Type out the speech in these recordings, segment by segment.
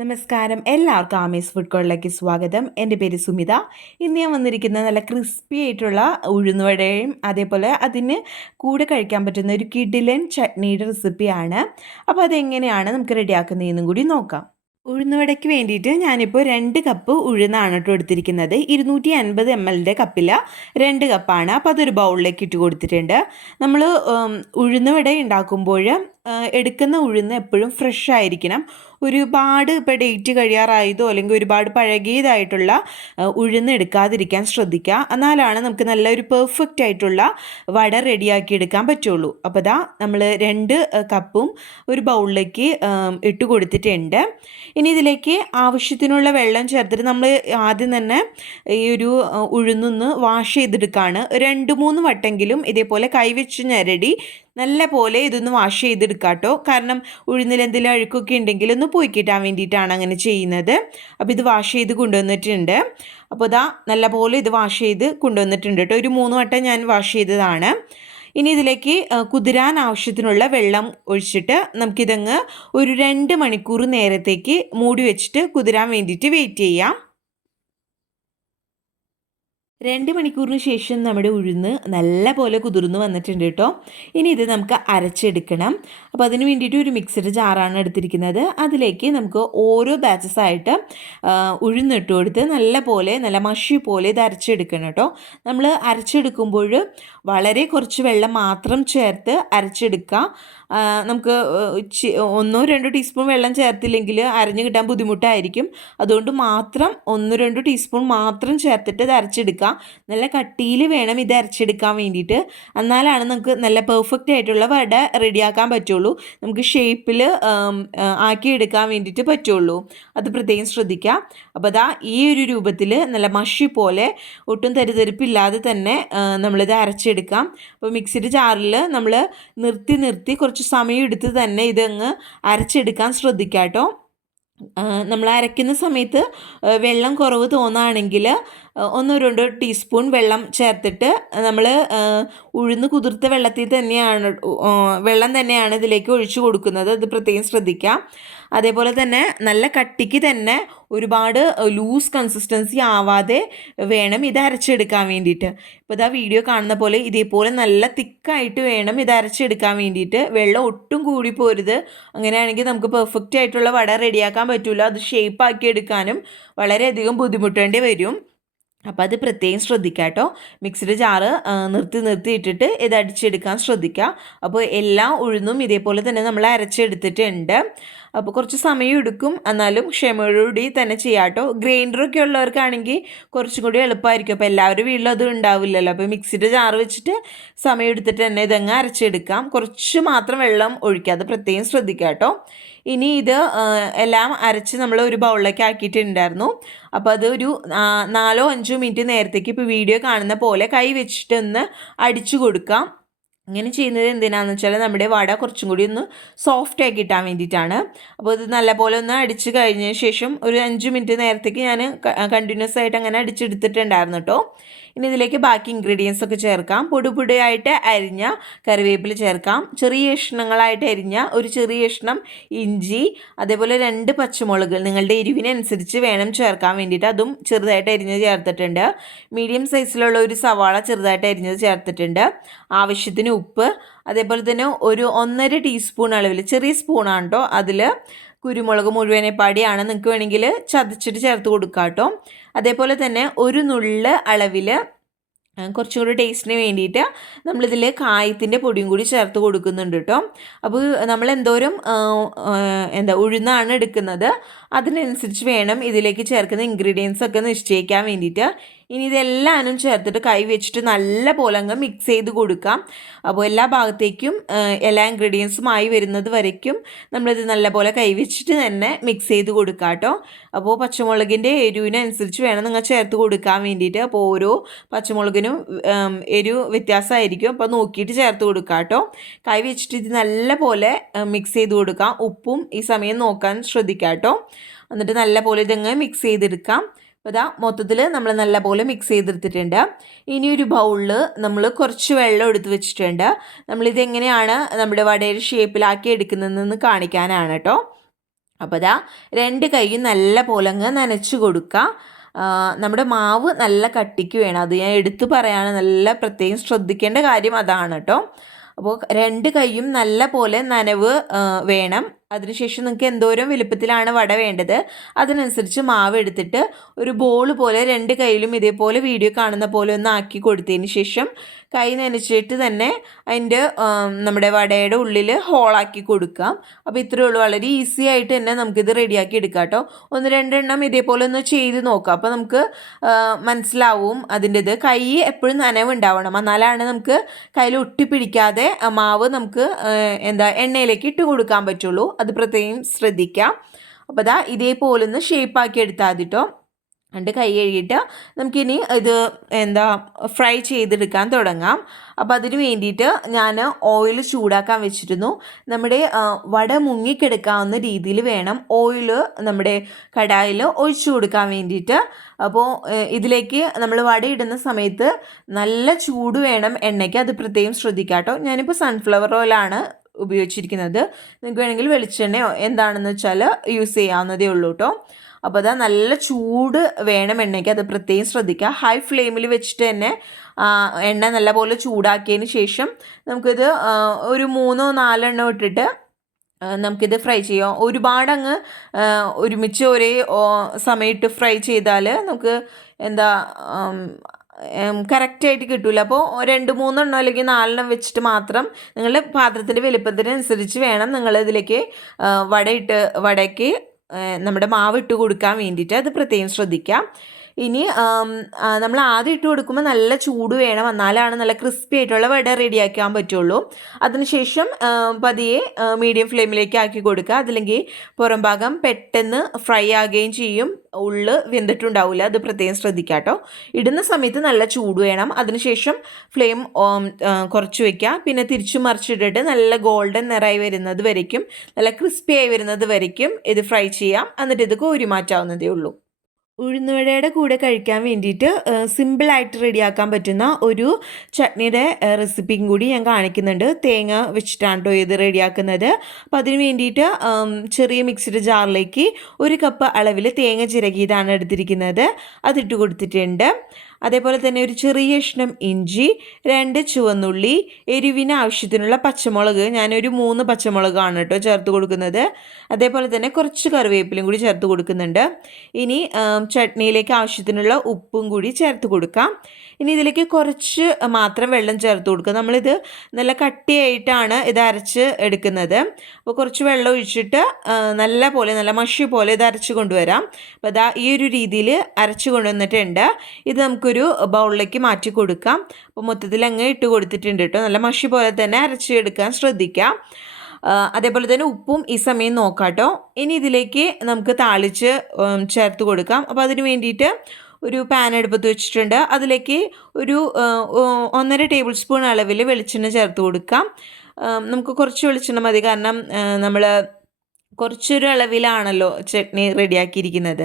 നമസ്കാരം, എല്ലാവർക്കും ആമീസ് ഫുഡ് കോർട്ടിലേക്ക് സ്വാഗതം. എൻ്റെ പേര് സുമിത. ഇന്ന് ഞാൻ വന്നിരിക്കുന്നത് നല്ല ക്രിസ്പി ആയിട്ടുള്ള ഉഴുന്നുവടയും അതേപോലെ അതിന് കൂടെ കഴിക്കാൻ പറ്റുന്ന ഒരു കിടിലൻ ചട്നിയുടെ റെസിപ്പിയാണ്. അപ്പോൾ അതെങ്ങനെയാണ് നമുക്ക് റെഡിയാക്കുന്നതെന്നും കൂടി നോക്കാം. ഉഴുന്നുവടയ്ക്ക് വേണ്ടിയിട്ട് ഞാനിപ്പോൾ 2 കപ്പ് ഉഴുന്നാണ് കേട്ടോ എടുത്തിരിക്കുന്നത്. 250 ml കപ്പിൽ 2 കപ്പാണ്. അപ്പോൾ അതൊരു ബൗളിലേക്ക് ഇട്ട് കൊടുത്തിട്ടുണ്ട്. നമ്മൾ ഉഴുന്നുവട ഉണ്ടാക്കുമ്പോൾ എടുക്കുന്ന ഉഴുന്ന് എപ്പോഴും ഫ്രഷ് ആയിരിക്കണം. ഒരുപാട് ഇപ്പോൾ ഡേറ്റ് കഴിയാറായതോ അല്ലെങ്കിൽ ഒരുപാട് പഴകിയതായിട്ടുള്ള ഉഴുന്ന് എടുക്കാതിരിക്കാൻ ശ്രദ്ധിക്കുക. എന്നാലാണ് നമുക്ക് നല്ലൊരു പെർഫെക്റ്റ് ആയിട്ടുള്ള വട റെഡിയാക്കി എടുക്കാൻ പറ്റുള്ളൂ. അപ്പോൾ ദാ നമ്മൾ 2 കപ്പും ഒരു ബൗളിലേക്ക് ഇട്ട് കൊടുത്തിട്ടുണ്ട്. ഇനി ഇതിലേക്ക് ആവശ്യത്തിനുള്ള വെള്ളം ചേർത്തിട്ട് നമ്മൾ ആദ്യം തന്നെ ഈ ഒരു ഉഴുന്നൊന്ന് വാഷ് ചെയ്തെടുക്കുകയാണ്. 2-3 വട്ടെങ്കിലും ഇതേപോലെ കൈവച്ച് ഞെരടി നല്ല പോലെ ഇതൊന്ന് വാഷ് ചെയ്തെടുക്കാം കേട്ടോ. കാരണം ഉഴുന്നിൽ എന്തെങ്കിലും അഴുക്കൊക്കെ ഉണ്ടെങ്കിൽ ഒന്ന് പോയി കിട്ടാൻ വേണ്ടിയിട്ടാണ് അങ്ങനെ ചെയ്യുന്നത്. അപ്പോൾ ഇത് വാഷ് ചെയ്ത് കൊണ്ടുവന്നിട്ടുണ്ട്. അപ്പോൾ ഇതാ നല്ല പോലെ ഇത് വാഷ് ചെയ്ത് കൊണ്ടുവന്നിട്ടുണ്ട് കേട്ടോ. ഒരു 3 വട്ടം ഞാൻ വാഷ് ചെയ്തതാണ്. ഇനി ഇതിലേക്ക് കുതിരാൻ ആവശ്യത്തിനുള്ള വെള്ളം ഒഴിച്ചിട്ട് നമുക്കിതങ്ങ് ഒരു 2 മണിക്കൂർ നേരത്തേക്ക് മൂടി വെച്ചിട്ട് കുതിരാൻ വേണ്ടിയിട്ട് വെയിറ്റ് ചെയ്യാം. 2 മണിക്കൂറിന് ശേഷം നമ്മുടെ ഉഴുന്ന് നല്ല പോലെ കുതിർന്ന് വന്നിട്ടുണ്ട് കേട്ടോ. ഇനി ഇത് നമുക്ക് അരച്ചെടുക്കണം. അപ്പോൾ അതിന് വേണ്ടിയിട്ട് ഒരു മിക്സഡ് ജാറാണ് എടുത്തിരിക്കുന്നത്. അതിലേക്ക് നമുക്ക് ഓരോ ബാച്ചസ് ആയിട്ട് ഉഴുന്നിട്ട് കൊടുത്ത് നല്ല മഷി പോലെ ഇത് അരച്ചെടുക്കണം കേട്ടോ. നമ്മൾ അരച്ചെടുക്കുമ്പോൾ വളരെ കുറച്ച് വെള്ളം മാത്രം ചേർത്ത് അരച്ചെടുക്കുക. നമുക്ക് 1-2 ടീസ്പൂൺ വെള്ളം ചേർത്തില്ലെങ്കിൽ അരഞ്ഞു കിട്ടാൻ ബുദ്ധിമുട്ടായിരിക്കും. അതുകൊണ്ട് മാത്രം 1-2 ടീസ്പൂൺ മാത്രം ചേർത്തിട്ട് ഇത് അരച്ചെടുക്കുക. നല്ല കട്ടിയിൽ വേണം ഇത് അരച്ചെടുക്കാൻ വേണ്ടിയിട്ട്. എന്നാലാണ് നമുക്ക് നല്ല പെർഫെക്റ്റ് ആയിട്ടുള്ള വട റെഡിയാക്കാൻ പറ്റുള്ളൂ. നമുക്ക് ഷേപ്പിൽ ആക്കിയെടുക്കാൻ വേണ്ടിയിട്ട് പറ്റുള്ളൂ. അത് പ്രത്യേകം ശ്രദ്ധിക്കുക. അപ്പോൾ അതാ ഈ ഒരു രൂപത്തിൽ നല്ല മഷി പോലെ ഒട്ടും തരിതരിപ്പില്ലാതെ തന്നെ നമ്മളിത് അരച്ചെടുക്കാം. അപ്പോൾ മിക്സിയുടെ ജാറിൽ നമ്മൾ നിർത്തി കുറച്ച് സമയം എടുത്ത് തന്നെ ഇതങ്ങ് അരച്ചെടുക്കാൻ ശ്രദ്ധിക്കാം കേട്ടോ. നമ്മൾ അരയ്ക്കുന്ന സമയത്ത് വെള്ളം കുറവ് തോന്നുകയാണെങ്കിൽ 1-2 ടീസ്പൂൺ വെള്ളം ചേർത്തിട്ട് നമ്മൾ ഉഴുന്ന് കുതിർത്ത വെള്ളം തന്നെയാണ് ഇതിലേക്ക് ഒഴിച്ചു കൊടുക്കുന്നത്. അത് പ്രത്യേകം ശ്രദ്ധിക്കാം. അതേപോലെ തന്നെ നല്ല കട്ടിക്ക് തന്നെ ഒരുപാട് ലൂസ് കൺസിസ്റ്റൻസി ആവാതെ വേണം ഇത് അരച്ചെടുക്കാൻ വേണ്ടിയിട്ട്. ഇപ്പോൾ ഇതാ വീഡിയോ കാണുന്ന പോലെ ഇതേപോലെ നല്ല തിക്കായിട്ട് വേണം ഇത് അരച്ചെടുക്കാൻ വേണ്ടിയിട്ട്. വെള്ളം ഒട്ടും കൂടി പോരുത്. അങ്ങനെയാണെങ്കിൽ നമുക്ക് പെർഫെക്റ്റ് ആയിട്ടുള്ള വട റെഡിയാക്കാൻ പറ്റില്ല. അത് ഷേപ്പാക്കി എടുക്കാനും വളരെയധികം ബുദ്ധിമുട്ടേണ്ടി വരും. അപ്പോൾ അത് പ്രത്യേകം ശ്രദ്ധിക്കുക കേട്ടോ. മിക്സിയുടെ ജാറ് നിർത്തി ഇട്ടിട്ട് ഇത് അടിച്ചെടുക്കാൻ ശ്രദ്ധിക്കുക. അപ്പോൾ എല്ലാ ഉഴുന്നും ഇതേപോലെ തന്നെ നമ്മൾ അരച്ചെടുത്തിട്ടുണ്ട്. അപ്പോൾ കുറച്ച് സമയം എടുക്കും, എന്നാലും ക്ഷമയോടുകൂടി തന്നെ ചെയ്യാം കേട്ടോ. ഗ്രൈൻഡറൊക്കെ ഉള്ളവർക്കാണെങ്കിൽ കുറച്ചും കൂടി എളുപ്പമായിരിക്കും. അപ്പോൾ എല്ലാവരും വീട്ടിലും അത് ഉണ്ടാവില്ലല്ലോ. അപ്പോൾ മിക്സിയുടെ ജാറ് വെച്ചിട്ട് സമയം എടുത്തിട്ട് തന്നെ ഇതങ്ങ് അരച്ചെടുക്കാം. കുറച്ച് മാത്രം വെള്ളം ഒഴിക്കുക, അത് പ്രത്യേകം ശ്രദ്ധിക്കുക കേട്ടോ. ഇനി ഇത് എല്ലാം അരച്ച് നമ്മൾ ഒരു ബൗളിലേക്ക് ആക്കിയിട്ടുണ്ടായിരുന്നു. അപ്പോൾ അത് ഒരു 4-5 മിനിറ്റ് നേരത്തേക്ക് ഇപ്പോൾ വീഡിയോ കാണുന്ന പോലെ കൈ വെച്ചിട്ടൊന്ന് അടിച്ചു കൊടുക്കാം. ഇങ്ങനെ ചെയ്യുന്നത് എന്തിനാണെന്ന് വെച്ചാൽ നമ്മുടെ വട കുറച്ചും കൂടി ഒന്ന് സോഫ്റ്റ് ആക്കി കിട്ടാൻ വേണ്ടിയിട്ടാണ്. അപ്പോൾ ഇത് നല്ലപോലെ ഒന്ന് അടിച്ച് കഴിഞ്ഞതിന് ശേഷം ഒരു 5 മിനിറ്റ് നേരത്തേക്ക് ഞാൻ കണ്ടിന്യൂസ് ആയിട്ട് അങ്ങനെ അടിച്ചെടുത്തിട്ടുണ്ടായിരുന്നു കേട്ടോ. ഇനി ഇതിലേക്ക് ബാക്കി ഇൻഗ്രീഡിയൻസ് ഒക്കെ ചേർക്കാം. പൊടിയായിട്ട് അരിഞ്ഞ കറിവേപ്പില ചേർക്കാം. ചെറിയ കഷ്ണങ്ങളായിട്ട് അരിഞ്ഞ ഒരു ചെറിയ കഷ്ണം ഇഞ്ചി, അതേപോലെ 2 പച്ചമുളക് നിങ്ങളുടെ എരിവിനനുസരിച്ച് വേണം ചേർക്കാൻ വേണ്ടിയിട്ട്. അതും ചെറുതായിട്ട് അരിഞ്ഞത് ചേർത്തിട്ടുണ്ട്. മീഡിയം സൈസിലുള്ള ഒരു സവാള ചെറുതായിട്ട് അരിഞ്ഞത് ചേർത്തിട്ടുണ്ട്. ആവശ്യത്തിന് ഉപ്പ്, അതേപോലെ തന്നെ ഒരു 1.5 ടീസ്പൂൺ അളവിൽ, ചെറിയ സ്പൂണാണ് കേട്ടോ, അതിൽ കുരുമുളക് മുഴുവനെപ്പാടിയാണ്. നിങ്ങൾക്ക് വേണമെങ്കിൽ ചതച്ചിട്ട് ചേർത്ത് കൊടുക്കാം കേട്ടോ. അതേപോലെ തന്നെ ഒരു നുള്ള് അളവിൽ കുറച്ചും കൂടി ടേസ്റ്റിന് വേണ്ടിയിട്ട് നമ്മളിതിൽ കായത്തിൻ്റെ പൊടിയും കൂടി ചേർത്ത് കൊടുക്കുന്നുണ്ട് കേട്ടോ. അപ്പോൾ നമ്മൾ എന്തോരം ഉഴുന്നാണ് എടുക്കുന്നത് അതിനനുസരിച്ച് വേണം ഇതിലേക്ക് ചേർക്കുന്ന ഇൻഗ്രീഡിയൻസ് ഒക്കെ നിശ്ചയിക്കാൻ വേണ്ടിയിട്ട്. ഇനി ഇതെല്ലാനും ചേർത്തിട്ട് കൈ വെച്ചിട്ട് നല്ല പോലെ അങ്ങ് മിക്സ് ചെയ്ത് കൊടുക്കാം. അപ്പോൾ എല്ലാ ഭാഗത്തേക്കും എല്ലാ ഇൻഗ്രീഡിയൻസും ആയി വരുന്നത് വരയ്ക്കും നമ്മളിത് നല്ല പോലെ കൈ വെച്ചിട്ട് തന്നെ മിക്സ് ചെയ്ത് കൊടുക്കാം കേട്ടോ. അപ്പോൾ പച്ചമുളകിൻ്റെ എരിവിനനുസരിച്ച് വേണം നിങ്ങൾ ചേർത്ത് കൊടുക്കാൻ വേണ്ടിയിട്ട്. അപ്പോൾ ഓരോ പച്ചമുളകിനും എരിവ് വ്യത്യാസമായിരിക്കും. അപ്പോൾ നോക്കിയിട്ട് ചേർത്ത് കൊടുക്കാം കേട്ടോ. കൈ വെച്ചിട്ട് ഇത് നല്ല പോലെ മിക്സ് ചെയ്ത് കൊടുക്കാം. ഉപ്പും ഈ സമയം നോക്കാൻ ശ്രദ്ധിക്കാം കേട്ടോ. എന്നിട്ട് നല്ല പോലെ ഇതങ്ങ് മിക്സ് ചെയ്തെടുക്കാം. അപ്പോൾ ഇതാ മൊത്തത്തിൽ നമ്മൾ നല്ലപോലെ മിക്സ് ചെയ്തെടുത്തിട്ടുണ്ട്. ഇനി ഒരു ബൗളിൽ നമ്മൾ കുറച്ച് വെള്ളം എടുത്ത് വെച്ചിട്ടുണ്ട്. നമ്മളിതെങ്ങനെയാണ് നമ്മുടെ വടയുടെ ഷേപ്പിലാക്കി എടുക്കുന്നതെന്ന് കാണിക്കാനാണ് കേട്ടോ. അപ്പോൾ ദാ 2 കൈയും നല്ല പോലെ അങ്ങ് നനച്ച് കൊടുക്കുക. നമ്മുടെ മാവ് നല്ല കട്ടിക്ക് വേണം. അത് ഞാൻ എടുത്തു പറയാണ്, നല്ല പ്രത്യേകം ശ്രദ്ധിക്കേണ്ട കാര്യം അതാണ് കേട്ടോ. അപ്പോൾ 2 കൈയും നല്ല പോലെ നനവ് വേണം. അതിനുശേഷം നിങ്ങൾക്ക് എന്തോരം വലുപ്പത്തിലാണ് വട വേണ്ടത് അതിനനുസരിച്ച് മാവ് എടുത്തിട്ട് ഒരു ബോൾ പോലെ 2 കൈയിലും ഇതേപോലെ വീഡിയോ കാണുന്ന പോലെ ഒന്ന് ആക്കി കൊടുത്തതിന് ശേഷം കൈ നനച്ചിട്ട് തന്നെ അതിൻ്റെ നമ്മുടെ വടയുടെ ഉള്ളിൽ ഹോളാക്കി കൊടുക്കാം. അപ്പോൾ ഇത്രയേ ഉള്ളൂ. വളരെ ഈസി ആയിട്ട് തന്നെ നമുക്കിത് റെഡിയാക്കി എടുക്കാം കേട്ടോ. 1-2 എണ്ണം ഇതേപോലെ ഒന്ന് ചെയ്ത് നോക്കാം. അപ്പോൾ നമുക്ക് മനസ്സിലാവും അതിൻ്റെത്. കൈ എപ്പോഴും നനവുണ്ടാവണം, എന്നാലാണ് നമുക്ക് കയ്യിൽ ഒട്ടിപ്പിടിക്കാതെ മാവ് നമുക്ക് എണ്ണയിലേക്ക് ഇട്ട് കൊടുക്കാൻ പറ്റുള്ളൂ. അത് പ്രത്യേകം ശ്രദ്ധിക്കാം. അപ്പോൾ അതാ ഇതേപോലെ ഒന്ന് ഷേപ്പാക്കി എടുത്താൽ മതി കേട്ടോ. എന്നിട്ട് കൈ കഴുകിയിട്ട് നമുക്കിനി ഇത് ഫ്രൈ ചെയ്തെടുക്കാൻ തുടങ്ങാം. അപ്പോൾ അതിന് വേണ്ടിയിട്ട് ഞാൻ ഓയിൽ ചൂടാക്കാൻ വെച്ചിരുന്നു. നമ്മുടെ വട മുങ്ങിക്കെടുക്കാവുന്ന രീതിയിൽ വേണം ഓയിൽ നമ്മുടെ കടായിൽ ഒഴിച്ചു കൊടുക്കാൻ വേണ്ടിയിട്ട്. അപ്പോൾ ഇതിലേക്ക് നമ്മൾ വട ഇടുന്ന സമയത്ത് നല്ല ചൂട് വേണം എണ്ണയ്ക്ക്, അത് പ്രത്യേകം ശ്രദ്ധിക്കാം കേട്ടോ. ഞാനിപ്പോൾ സൺഫ്ലവർ ഓയിലാണ് ഉപയോഗിച്ചിരിക്കുന്നത്. നിങ്ങൾക്ക് വേണമെങ്കിൽ വെളിച്ചെണ്ണയോ എന്താണെന്ന് വെച്ചാൽ യൂസ് ചെയ്യാവുന്നതേ ഉള്ളൂ കേട്ടോ. അപ്പോൾ അതാ നല്ല ചൂട് വേണം എണ്ണയ്ക്ക്, അത് പ്രത്യേകം ശ്രദ്ധിക്കുക. ഹൈ ഫ്ലെയിമിൽ വെച്ചിട്ട് തന്നെ എണ്ണ നല്ലപോലെ ചൂടാക്കിയതിന് ശേഷം നമുക്കിത് ഒരു 3-4 എണ്ണം ഇട്ടിട്ട് നമുക്കിത് ഫ്രൈ ചെയ്യാം. ഒരുപാടങ്ങ് ഒരുമിച്ച് ഒരേ സമയത്ത് ഫ്രൈ ചെയ്താൽ നമുക്ക് കറക്റ്റായിട്ട് കിട്ടില്ല. അപ്പോൾ 2-3 എണ്ണം അല്ലെങ്കിൽ 4 എണ്ണം വെച്ചിട്ട് മാത്രം നിങ്ങളുടെ പാത്രത്തിൻ്റെ വലുപ്പത്തിനനുസരിച്ച് വേണം നിങ്ങളിതിലേക്ക് വടയ്ക്ക് നമ്മുടെ മാവ് ഇട്ട് കൊടുക്കാൻ വേണ്ടിയിട്ട്. അത് പ്രത്യേകം ശ്രദ്ധിക്കാം. ഇനി നമ്മൾ ആദ്യം ഇട്ട് കൊടുക്കുമ്പോൾ നല്ല ചൂട് വേണം, എന്നാലാണ് നല്ല ക്രിസ്പി ആയിട്ടുള്ള വട റെഡിയാക്കാൻ പറ്റുള്ളൂ. അതിനുശേഷം പതിയെ മീഡിയം ഫ്ലെയിമിലേക്ക് ആക്കി കൊടുക്കുക. അതില്ലെങ്കിൽ പുറം ഭാഗം പെട്ടെന്ന് ഫ്രൈ ആകുകയും ചെയ്യും, ഉള്ളു വെന്തിട്ടുണ്ടാവില്ല. അത് പ്രത്യേകം ശ്രദ്ധിക്കുക കേട്ടോ. ഇടുന്ന സമയത്ത് നല്ല ചൂട് വേണം. അതിനുശേഷം ഫ്ലെയിം കുറച്ച് വയ്ക്കുക. പിന്നെ തിരിച്ചു മറിച്ചിട്ടിട്ട് നല്ല ഗോൾഡൻ നിറമായി വരുന്നത് വരയ്ക്കും, നല്ല ക്രിസ്പി ആയി വരുന്നത് വരയ്ക്കും ഇത് ഫ്രൈ ചെയ്യാം. എന്നിട്ട് ഇത് കോരി മാറ്റാവുന്നതേ ഉള്ളൂ. ഉഴുന്നുവടയുടെ കൂടെ കഴിക്കാൻ വേണ്ടിയിട്ട് സിമ്പിളായിട്ട് റെഡിയാക്കാൻ പറ്റുന്ന ഒരു ചട്നിയുടെ റെസിപ്പിയും കൂടി ഞാൻ കാണിക്കുന്നുണ്ട്. തേങ്ങ വെച്ചിട്ടാണ് കേട്ടോ ഇത് റെഡിയാക്കുന്നത്. അപ്പോൾ അതിന് വേണ്ടിയിട്ട് ചെറിയ മിക്സിയുടെ ജാറിലേക്ക് 1 കപ്പ് അളവിൽ തേങ്ങ ചിരകിയതാണ് എടുത്തിരിക്കുന്നത്. അതിട്ട് കൊടുത്തിട്ടുണ്ട്. അതേപോലെ തന്നെ ഒരു ചെറിയ കഷ്ണം ഇഞ്ചി, 2 ചുവന്നുള്ളി, എരിവിന് ആവശ്യത്തിനുള്ള പച്ചമുളക്, ഞാനൊരു 3 പച്ചമുളകാണ് കേട്ടോ ചേർത്ത് കൊടുക്കുന്നത്. അതേപോലെ തന്നെ കുറച്ച് കറിവേപ്പിലയും കൂടി ചേർത്ത് കൊടുക്കുന്നുണ്ട്. ഇനി ചട്നിയിലേക്ക് ആവശ്യത്തിനുള്ള ഉപ്പും കൂടി ചേർത്ത് കൊടുക്കാം. ഇനി ഇതിലേക്ക് കുറച്ച് മാത്രം വെള്ളം ചേർത്ത് കൊടുക്കുക. നമ്മളിത് നല്ല കട്ടിയായിട്ടാണ് ഇത് അരച്ച് എടുക്കുന്നത്. അപ്പോൾ കുറച്ച് വെള്ളം ഒഴിച്ചിട്ട് നല്ല മഷി പോലെ ഇത് അരച്ച് കൊണ്ടുവരാം. അപ്പോൾ അതാ ഈ ഒരു രീതിയിൽ അരച്ച് കൊണ്ടുവന്നിട്ടുണ്ട്. ഇത് നമുക്കൊരു ബൗളിലേക്ക് മാറ്റി കൊടുക്കാം. അപ്പോൾ മൊത്തത്തിൽ അങ്ങ് ഇട്ട് കൊടുത്തിട്ടുണ്ട് കേട്ടോ. നല്ല മഷി പോലെ തന്നെ അരച്ചെടുക്കാൻ ശ്രദ്ധിക്കാം. അതേപോലെ തന്നെ ഉപ്പും ഈ സമയം നോക്കാം കേട്ടോ. ഇനി ഇതിലേക്ക് നമുക്ക് താളിച്ച് ചേർത്ത് കൊടുക്കാം. അപ്പോൾ അതിന് വേണ്ടിയിട്ട് ഒരു പാൻ അടുപ്പത്ത് വെച്ചിട്ടുണ്ട്. അതിലേക്ക് ഒരു 1.5 ടേബിൾ സ്പൂൺ അളവിൽ വെളിച്ചെണ്ണ ചേർത്ത് കൊടുക്കാം. നമുക്ക് കുറച്ച് വെളിച്ചെണ്ണ മതി, കാരണം നമ്മൾ കുറച്ചൊരു അളവിലാണല്ലോ ചട്നി റെഡിയാക്കിയിരിക്കുന്നത്.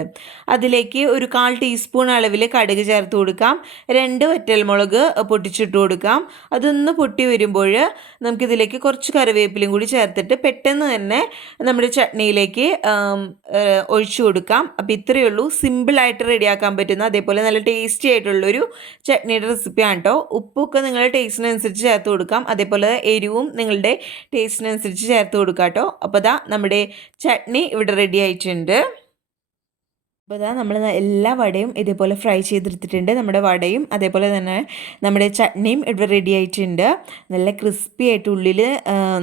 അതിലേക്ക് ഒരു 1/4 ടീസ്പൂൺ അളവിൽ കടുക് ചേർത്ത് കൊടുക്കാം. 2 വറ്റൽമുളക് പൊട്ടിച്ചിട്ട് കൊടുക്കാം. അതൊന്ന് പൊട്ടി വരുമ്പോൾ നമുക്കിതിലേക്ക് കുറച്ച് കറിവേപ്പിലയും കൂടി ചേർത്തിട്ട് പെട്ടെന്ന് തന്നെ നമ്മുടെ ചട്നിയിലേക്ക് ഒഴിച്ചു കൊടുക്കാം. അപ്പോൾ ഇത്രയേ ഉള്ളൂ, സിമ്പിളായിട്ട് റെഡിയാക്കാൻ പറ്റുന്ന അതേപോലെ നല്ല ടേസ്റ്റി ആയിട്ടുള്ളൊരു ചട്നിയുടെ റെസിപ്പിയാണ് കേട്ടോ. ഉപ്പൊക്കെ നിങ്ങളുടെ ടേസ്റ്റിനനുസരിച്ച് ചേർത്ത് കൊടുക്കാം. അതേപോലെ എരിവും നിങ്ങളുടെ ടേസ്റ്റിനനുസരിച്ച് ചേർത്ത് കൊടുക്കാം കേട്ടോ. അപ്പോൾ അതാ നമ്മുടെ ചട്നി ഇവിടെ റെഡി ആയിട്ടുണ്ട്. അപ്പോൾ ഇതാ നമ്മൾ എല്ലാ വടയും ഇതേപോലെ ഫ്രൈ ചെയ്തെടുത്തിട്ടുണ്ട്. നമ്മുടെ വടയും അതേപോലെ തന്നെ നമ്മുടെ ചട്നിയും ഇവിടെ റെഡി ആയിട്ടുണ്ട്. നല്ല ക്രിസ്പി ആയിട്ട് ഉള്ളിൽ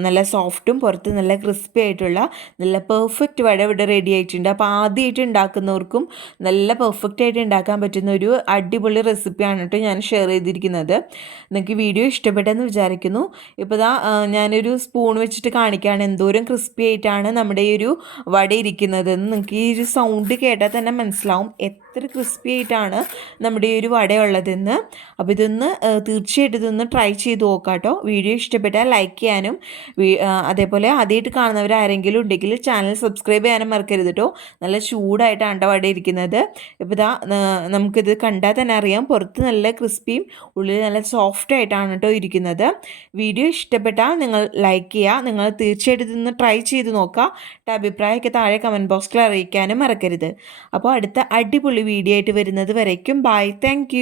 നല്ല സോഫ്റ്റും പുറത്ത് നല്ല ക്രിസ്പി ആയിട്ടുള്ള നല്ല പെർഫെക്റ്റ് വട ഇവിടെ റെഡി ആയിട്ടുണ്ട്. അപ്പോൾ ആദ്യമായിട്ട് ഉണ്ടാക്കുന്നവർക്കും നല്ല പെർഫെക്റ്റ് ആയിട്ട് ഉണ്ടാക്കാൻ പറ്റുന്ന ഒരു അടിപൊളി റെസിപ്പിയാണ് കേട്ടോ ഞാൻ ഷെയർ ചെയ്തിരിക്കുന്നത്. നിങ്ങൾക്ക് വീഡിയോ ഇഷ്ടപ്പെട്ടെന്ന് വിചാരിക്കുന്നു. ഇപ്പോൾ ഇതാ ഞാനൊരു സ്പൂൺ വെച്ചിട്ട് കാണിക്കുകയാണ് എന്തോരം ക്രിസ്പി ആയിട്ടാണ് നമ്മുടെ ഈ ഒരു വട ഇരിക്കുന്നതെന്ന്. നിങ്ങൾക്ക് ഈ ഒരു സൗണ്ട് കേട്ടാൽ തന്നെ മനസ്സിലാവും ഇത്ര ക്രിസ്പി ആയിട്ടാണ് നമ്മുടെ ഈ ഒരു വട ഉള്ളതെന്ന്. അപ്പോൾ ഇതൊന്ന് തീർച്ചയായിട്ടും ഇതൊന്ന് ട്രൈ ചെയ്ത് നോക്കാം കേട്ടോ. വീഡിയോ ഇഷ്ടപ്പെട്ടാൽ ലൈക്ക് ചെയ്യാനും അതേപോലെ ആദ്യമായിട്ട് കാണുന്നവർ ആരെങ്കിലും ഉണ്ടെങ്കിൽ ചാനൽ സബ്സ്ക്രൈബ് ചെയ്യാനും മറക്കരുത് കേട്ടോ. നല്ല ചൂടായിട്ടാണ് വട ഇരിക്കുന്നത്. ഇപ്പോൾ ഇതാ നമുക്കിത് കണ്ടാൽ തന്നെ അറിയാം, പുറത്ത് നല്ല ക്രിസ്പിയും ഉള്ളിൽ നല്ല സോഫ്റ്റ് ആയിട്ടാണ് കേട്ടോ ഇരിക്കുന്നത്. വീഡിയോ ഇഷ്ടപ്പെട്ടാൽ നിങ്ങൾ ലൈക്ക് ചെയ്യുക. നിങ്ങൾ തീർച്ചയായിട്ടും ഇതൊന്ന് ട്രൈ ചെയ്ത് നോക്കുക. അഭിപ്രായമൊക്കെ താഴെ കമൻറ്റ് ബോക്സിൽ അറിയിക്കാനും മറക്കരുത്. അപ്പോൾ അടുത്ത അടിപൊളി വീഡിയോ ആയിട്ട് വരുന്നത് വരയ്ക്കും ബൈ. താങ്ക്